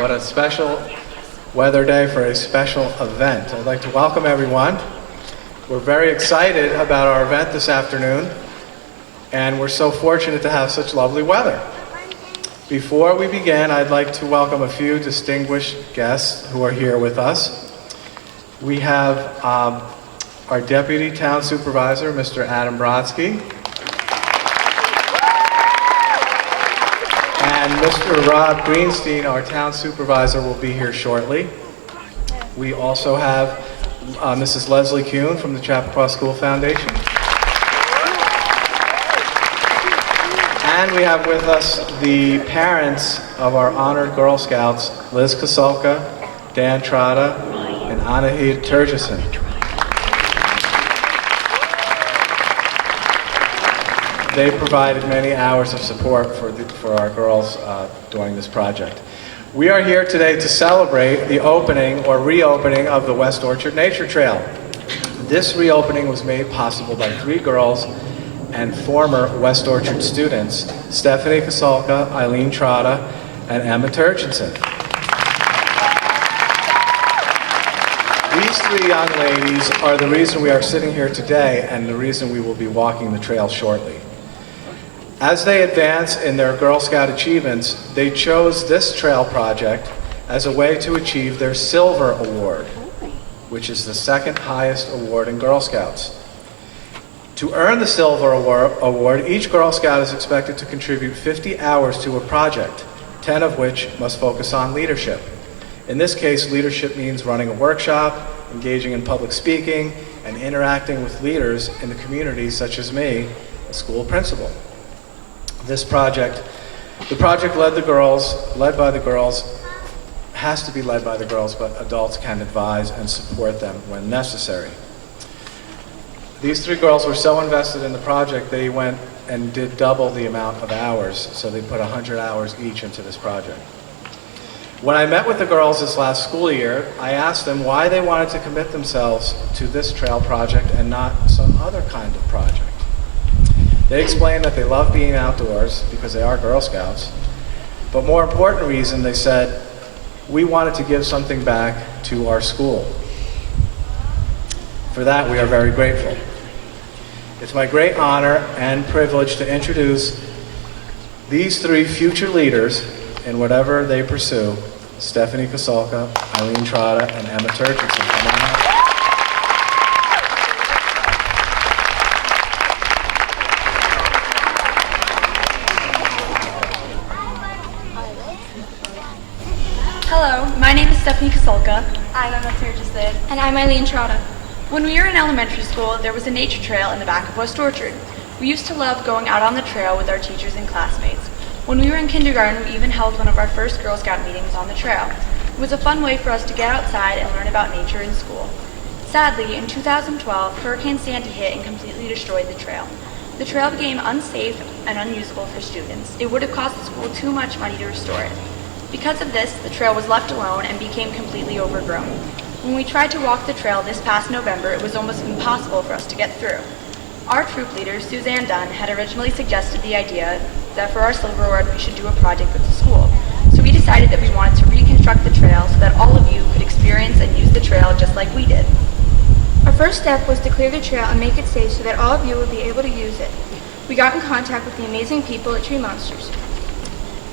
What a special weather day for a special event. I'd like to welcome everyone. We're very excited about our event this afternoon, and we're so fortunate to have such lovely weather. Before we begin, I'd like to welcome a few distinguished guests who are here with us. We have our Deputy Town Supervisor, Mr. Adam Brodsky, and Mr. Rob Greenstein, our Town Supervisor, will be here shortly. We also have Mrs. Leslie Kuhn from the Chappaqua School Foundation. And we have with us the parents of our honored Girl Scouts, Liz Kasulka, Dan Trotta, and Anahid Terjesen. They provided many hours of support for our girls during this project. We are here today to celebrate the opening or reopening of the Westorchard Nature Trail. This reopening was made possible by 3 girls and former Westorchard students, Stephanie Kasulka, Eileen Trotta, and Emma Terjesen. These 3 young ladies are the reason we are sitting here today and the reason we will be walking the trail shortly. As they advance in their Girl Scout achievements, they chose this trail project as a way to achieve their Silver Award, which is the 2nd highest award in Girl Scouts. To earn the Silver Award, each Girl Scout is expected to contribute 50 hours to a project, 10 of which must focus on leadership. In this case, leadership means running a workshop, engaging in public speaking, and interacting with leaders in the community, such as me, a school principal. The project led by the girls, has to be led by the girls, but adults can advise and support them when necessary. These 3 girls were so invested in the project, they went and did double the amount of hours, so they put 100 hours each into this project. When I met with the girls this last school year, I asked them why they wanted to commit themselves to this trail project and not some other kind of project. They explained that they love being outdoors because they are Girl Scouts, but more important reason, they said, we wanted to give something back to our school. For that, we are very grateful. It's my great honor and privilege to introduce these 3 future leaders in whatever they pursue, Stephanie Kasulka, Eileen Trotta, and Emma Terjesen. Come on up. Hello, my name is Stephanie Kasulka. I'm Emma Terjesen. And I'm Eileen Trotta. When we were in elementary school, there was a nature trail in the back of Westorchard. We used to love going out on the trail with our teachers and classmates. When we were in kindergarten, we even held one of our first Girl Scout meetings on the trail. It was a fun way for us to get outside and learn about nature in school. Sadly, in 2012, Hurricane Sandy hit and completely destroyed the trail. The trail became unsafe and unusable for students. It would have cost the school too much money to restore it. Because of this, the trail was left alone and became completely overgrown. When we tried to walk the trail this past November, it was almost impossible for us to get through. Our troop leader, Suzanne Dunn, had originally suggested the idea that for our Silver Award we should do a project with the school. So we decided that we wanted to reconstruct the trail so that all of you could experience and use the trail just like we did. Our first step was to clear the trail and make it safe so that all of you would be able to use it. We got in contact with the amazing people at Tree Monsters.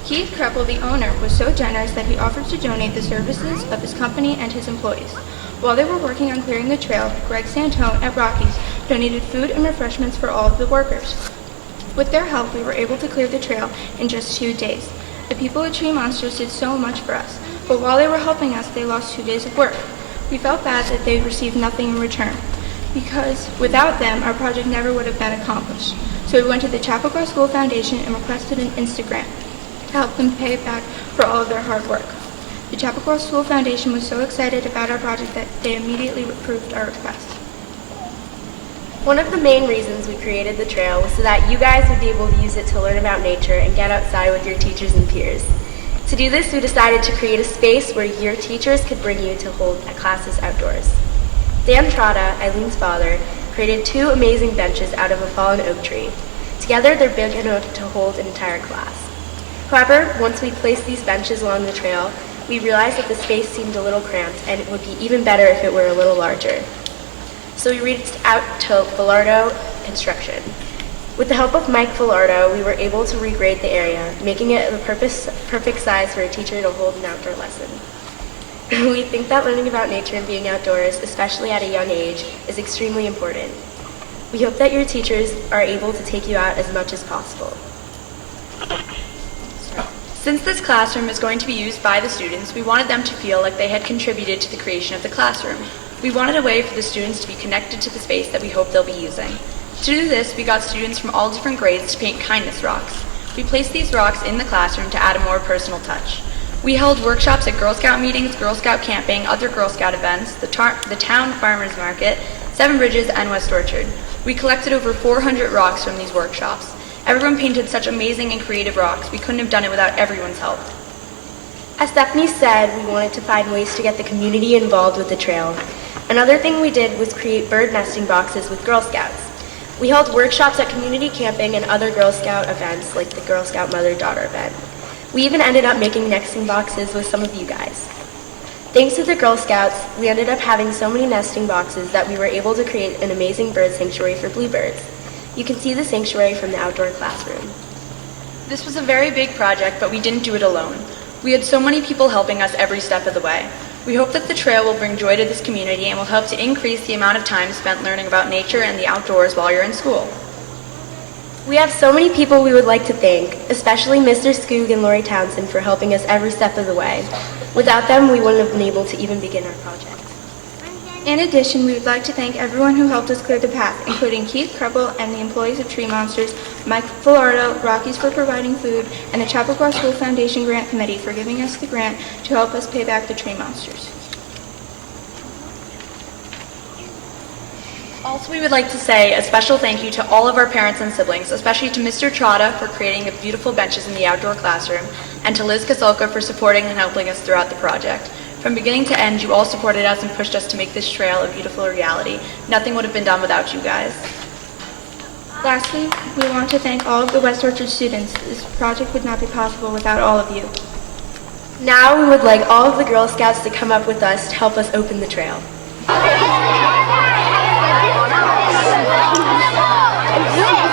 Keith Kreppel, the owner, was so generous that he offered to donate the services of his company and his employees. While they were working on clearing the trail, Greg Santone at Rockies donated food and refreshments for all of the workers. With their help, we were able to clear the trail in just 2 days. The people at Tree Monsters did so much for us, but while they were helping us, they lost 2 days of work. We felt bad that they received nothing in return, because without them, our project never would have been accomplished. So we went to the Chappaqua School Foundation and requested an Instagram to help them pay it back for all of their hard work. The Chappaqua School Foundation was so excited about our project that they immediately approved our request. One of the main reasons we created the trail was so that you guys would be able to use it to learn about nature and get outside with your teachers and peers. To do this, we decided to create a space where your teachers could bring you to hold classes outdoors. Dan Trotta, Eileen's father, created 2 amazing benches out of a fallen oak tree. Together, they're big enough to hold an entire class. However, once we placed these benches along the trail, we realized that the space seemed a little cramped and it would be even better if it were a little larger. So we reached out to Villardo Construction. With the help of Mike Villardo, we were able to regrade the area, making it the perfect size for a teacher to hold an outdoor lesson. We think that learning about nature and being outdoors, especially at a young age, is extremely important. We hope that your teachers are able to take you out as much as possible. Since this classroom is going to be used by the students, we wanted them to feel like they had contributed to the creation of the classroom. We wanted a way for the students to be connected to the space that we hope they'll be using. To do this, we got students from all different grades to paint kindness rocks. We placed these rocks in the classroom to add a more personal touch. We held workshops at Girl Scout meetings, Girl Scout camping, other Girl Scout events, the town farmers market, Seven Bridges, and Westorchard. We collected over 400 rocks from these workshops. Everyone painted such amazing and creative rocks. We couldn't have done it without everyone's help. As Stephanie said, we wanted to find ways to get the community involved with the trail. Another thing we did was create bird nesting boxes with Girl Scouts. We held workshops at community camping and other Girl Scout events like the Girl Scout Mother-Daughter event. We even ended up making nesting boxes with some of you guys. Thanks to the Girl Scouts, we ended up having so many nesting boxes that we were able to create an amazing bird sanctuary for bluebirds. You can see the sanctuary from the outdoor classroom. This was a very big project, but we didn't do it alone. We had so many people helping us every step of the way. We hope that the trail will bring joy to this community and will help to increase the amount of time spent learning about nature and the outdoors while you're in school. We have so many people we would like to thank, especially Mr. Skoog and Lori Townsend for helping us every step of the way. Without them, we wouldn't have been able to even begin our project. In addition, we would like to thank everyone who helped us clear the path, including Keith Kreppel and the employees of Tree Monsters, Mike Villardo, Rockies for providing food, and the Chappaqua School Foundation Grant Committee for giving us the grant to help us pay back the Tree Monsters. Also, we would like to say a special thank you to all of our parents and siblings, especially to Mr. Trotta for creating the beautiful benches in the outdoor classroom, and to Liz Kasulka for supporting and helping us throughout the project. From beginning to end, you all supported us and pushed us to make this trail a beautiful reality. Nothing would have been done without you guys. Lastly, we want to thank all of the Westorchard students. This project would not be possible without all of you. Now we would like all of the Girl Scouts to come up with us to help us open the trail. Yeah.